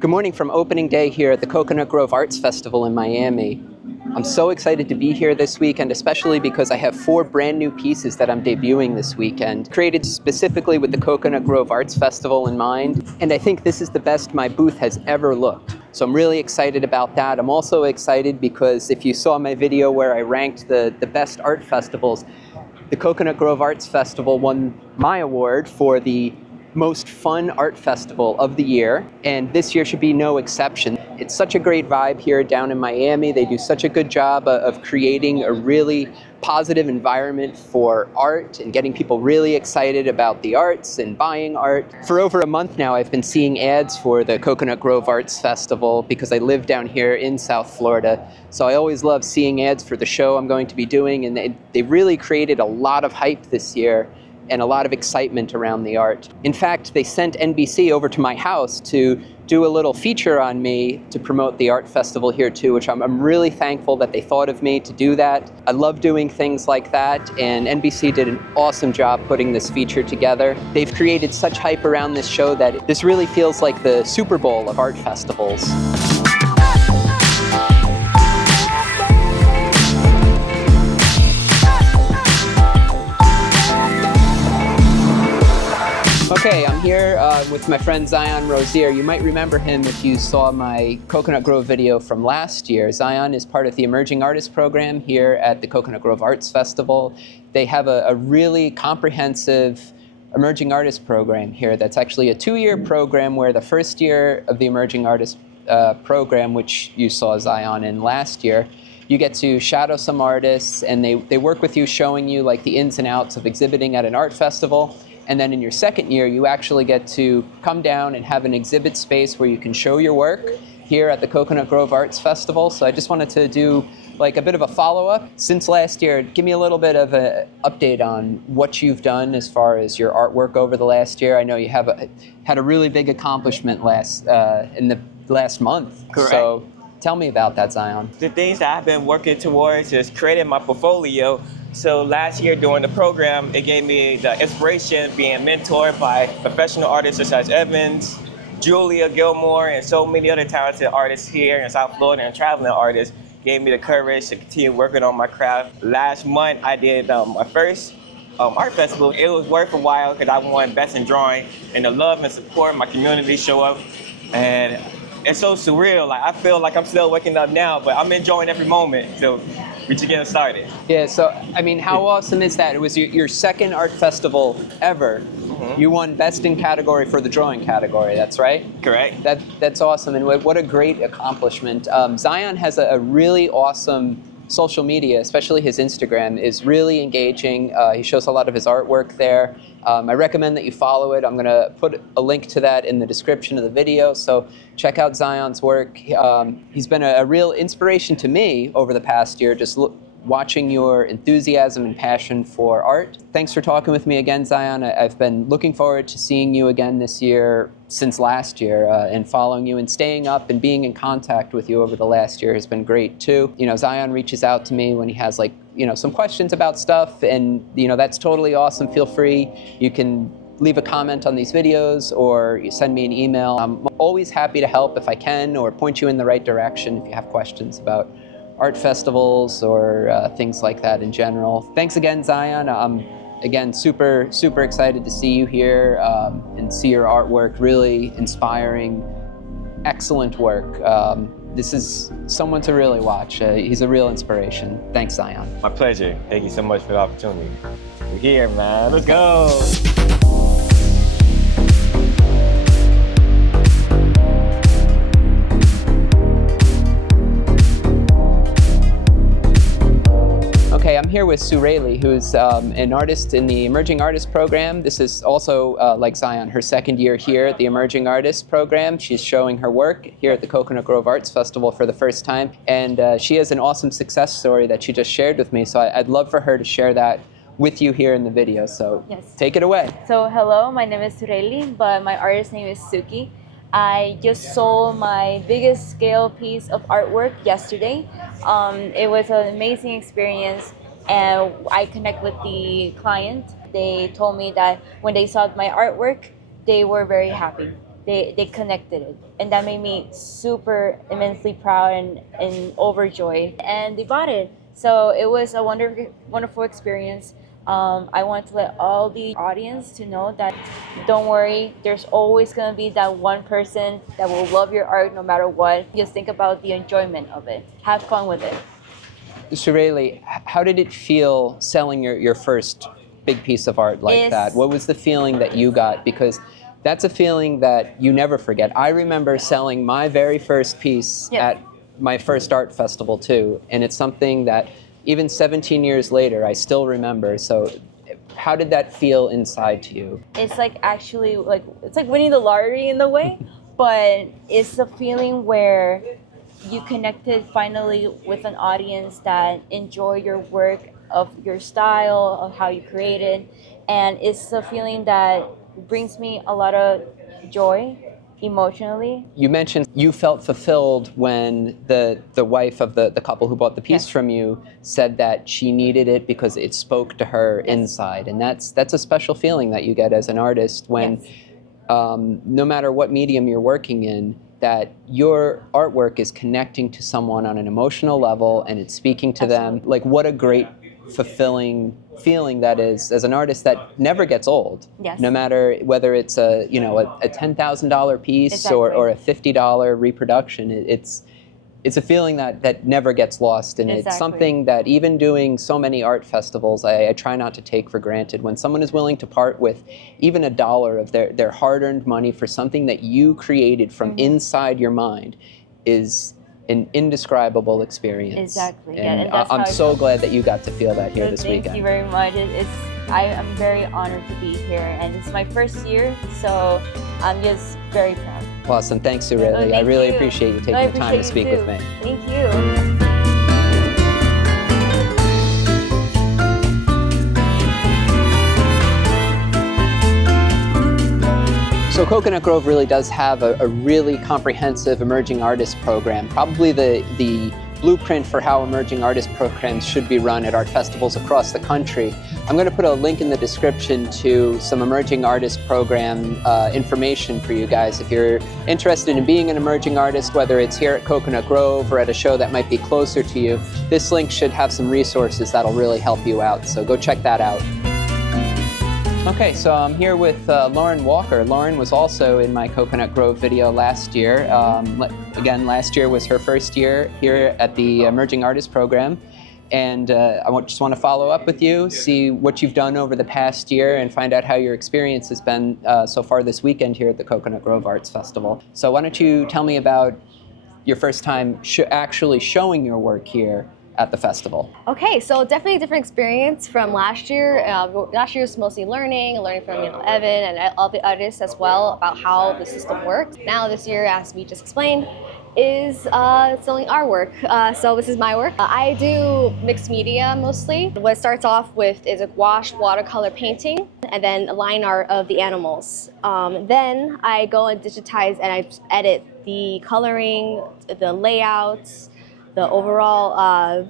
Good morning from opening day here at the Coconut Grove Arts Festival in Miami. I'm so excited to be here this weekend, especially because I have 4 brand new pieces that I'm debuting this weekend, created specifically with the Coconut Grove Arts Festival in mind. And I think this is the best my booth has ever looked. So I'm really excited about that. I'm also excited because if you saw my video where I ranked the best art festivals, the Coconut Grove Arts Festival won my award for the most fun art festival of the year, and this year should be no exception. It's such a great vibe here down in Miami. They do such a good job of creating a really positive environment for art and getting people really excited about the arts and buying art. For over a month now, I've been seeing ads for the Coconut Grove Arts Festival because I live down here in South Florida. So I always love seeing ads for the show I'm going to be doing, and they really created a lot of hype this year and a lot of excitement around the art. In fact, they sent NBC over to my house to do a little feature on me to promote the art festival here too, which I'm really thankful that they thought of me to do that. I love doing things like that, and NBC did an awesome job putting this feature together. They've created such hype around this show that this really feels like the Super Bowl of art festivals. Okay, I'm here with my friend Zion Rozier. You might remember him if you saw my Coconut Grove video from last year. Zion is part of the Emerging Artist Program here at the Coconut Grove Arts Festival. They have a really comprehensive Emerging Artist Program here that's actually a 2-year program where the first year of the Emerging Artist Program, which you saw Zion in last year, you get to shadow some artists, and they work with you, showing you like the ins and outs of exhibiting at an art festival. And then in your second year, you actually get to come down and have an exhibit space where you can show your work here at the Coconut Grove Arts Festival. So I just wanted to do like a bit of a follow-up. Since last year, give me a little bit of an update on what you've done as far as your artwork over the last year. I know you have had a really big accomplishment in the last month. Correct. So tell me about that, Zion. The things that I've been working towards is creating my portfolio. So last year during the program, it gave me the inspiration being mentored by professional artists such as Evans, Julia Gilmore, and so many other talented artists here in South Florida and traveling artists. Gave me the courage to continue working on my craft. Last month, I did my first art festival. It was worth a while because I won Best in Drawing, and the love and support my community show up. And it's so surreal. Like, I feel like I'm still waking up now, but I'm enjoying every moment. So we're just getting started. Yeah, so I mean, how awesome is that? It was your second art festival ever. Mm-hmm. You won Best in Category for the drawing category, that's right? Correct. That's awesome, and what a great accomplishment. Zion has a really awesome social media, especially his Instagram, is really engaging. He shows a lot of his artwork there. I recommend that you follow it. I'm going to put a link to that in the description of the video, so check out Zion's work. He's been a real inspiration to me over the past year, just watching your enthusiasm and passion for art. Thanks for talking with me again, Zion. I've been looking forward to seeing you again this year since last year, and following you and staying up and being in contact with you over the last year has been great too. You know, Zion reaches out to me when he has some questions about stuff, and that's totally awesome. Feel free. You can leave a comment on these videos or you send me an email. I'm always happy to help if I can, or point you in the right direction if you have questions about art festivals or things like that in general. Thanks again, Zion. I'm again super excited to see you here and see your artwork. Really inspiring, excellent work. This is someone to really watch. He's a real inspiration. Thanks, Zion. My pleasure. Thank you so much for the opportunity. We're here, man. Let's go. Okay, I'm here with Sureli, who's an artist in the Emerging Artist Program. This is also, like Zion, her second year here at the Emerging Artist Program. She's showing her work here at the Coconut Grove Arts Festival for the first time, and she has an awesome success story that she just shared with me, so I'd love for her to share that with you here in the video, so yes. Take it away. So hello, my name is Sureli, but my artist name is Suki. I just sold my biggest scale piece of artwork yesterday. It was an amazing experience, and I connect with the client. They told me that when they saw my artwork, they were very happy. They connected it. and that made me super immensely proud and overjoyed. And they bought it. So it was a wonderful experience. I want to let all the audience to know that don't worry, there's always going to be that one person that will love your art no matter what. Just think about the enjoyment of it. Have fun with it. Surely, how did it feel selling your first big piece of art like that? What was the feeling that you got? Because that's a feeling that you never forget. I remember selling my very first piece at my first art festival too, and it's something that even 17 years later, I still remember. So how did that feel inside to you? It's like actually it's like winning the lottery in a way, but it's a feeling where you connected finally with an audience that enjoy your work, of your style, of how you create it. And it's a feeling that brings me a lot of joy emotionally. You mentioned you felt fulfilled when the wife of the couple who bought the piece from you said that she needed it because it spoke to her inside. And that's a special feeling that you get as an artist when no matter what medium you're working in, that your artwork is connecting to someone on an emotional level and it's speaking to them. Like, what a great fulfilling feeling that is as an artist that never gets old. No matter whether it's a $10,000 piece or a $50 reproduction, it's a feeling that never gets lost, and it's something that even doing so many art festivals, I try not to take for granted. When someone is willing to part with even $1 of their hard-earned money for something that you created from inside your mind is an indescribable experience. Exactly. And I'm so glad that you got to feel that here this weekend. Thank you very much. I'm very honored to be here, and it's my first year, so I'm just very proud. Awesome. Thanks, Sureli. I really appreciate you taking the time to speak with me. Thank you. So Coconut Grove really does have a really comprehensive emerging artist program, probably the blueprint for how emerging artist programs should be run at art festivals across the country. I'm going to put a link in the description to some emerging artist program information for you guys. If you're interested in being an emerging artist, whether it's here at Coconut Grove or at a show that might be closer to you, this link should have some resources that'll really help you out. So go check that out. Okay, so I'm here with Lauren Walker. Lauren was also in my Coconut Grove video last year. Again, last year was her first year here at the Emerging Artist Program. And I just want to follow up with you, see what you've done over the past year, and find out how your experience has been so far this weekend here at the Coconut Grove Arts Festival. So why don't you tell me about your first time actually showing your work here at the festival? Okay, so definitely a different experience from last year. Last year was mostly learning from Evan and all the artists as well about how the system works. Now this year, as we just explained, is selling our work. So this is my work. I do mixed media mostly. What it starts off with is a gouache watercolor painting and then a line art of the animals. Then I go and digitize and I edit the coloring, the layouts, the overall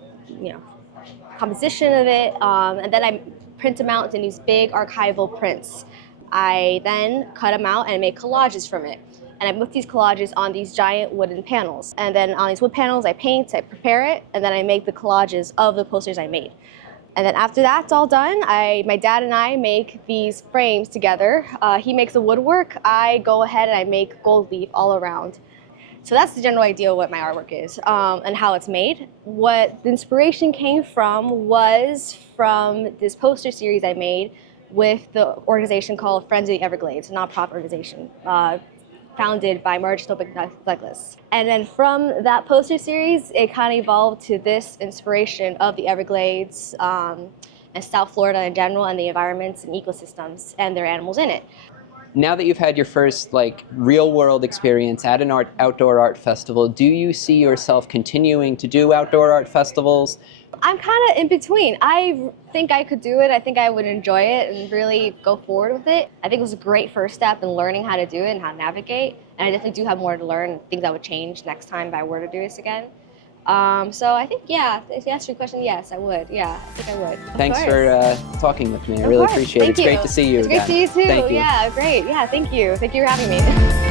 composition of it, and then I print them out in these big archival prints. I then cut them out and make collages from it. And I put these collages on these giant wooden panels. And then on these wood panels, I paint, I prepare it, and then I make the collages of the posters I made. And then after that's all done, my dad and I make these frames together. He makes the woodwork. I go ahead and I make gold leaf all around. So that's the general idea of what my artwork is and how it's made. What the inspiration came from was from this poster series I made with the organization called Friends of the Everglades, a nonprofit organization founded by Marge Snowbeck Douglas. And then from that poster series, it kind of evolved to this inspiration of the Everglades and South Florida in general, and the environments and ecosystems and their animals in it. Now that you've had your first real world experience at an outdoor art festival, do you see yourself continuing to do outdoor art festivals? I'm kind of in between. I think I could do it. I think I would enjoy it and really go forward with it. I think it was a great first step in learning how to do it and how to navigate. And I definitely do have more to learn, things I would change next time if I were to do this again. So I think, yeah, to answer your question, yes, I would. Yeah, I think I would. Thanks for talking with me. I really appreciate it. It's great to see you again. It's great to see you too. Thank you. Yeah, great. Yeah, thank you. Thank you for having me.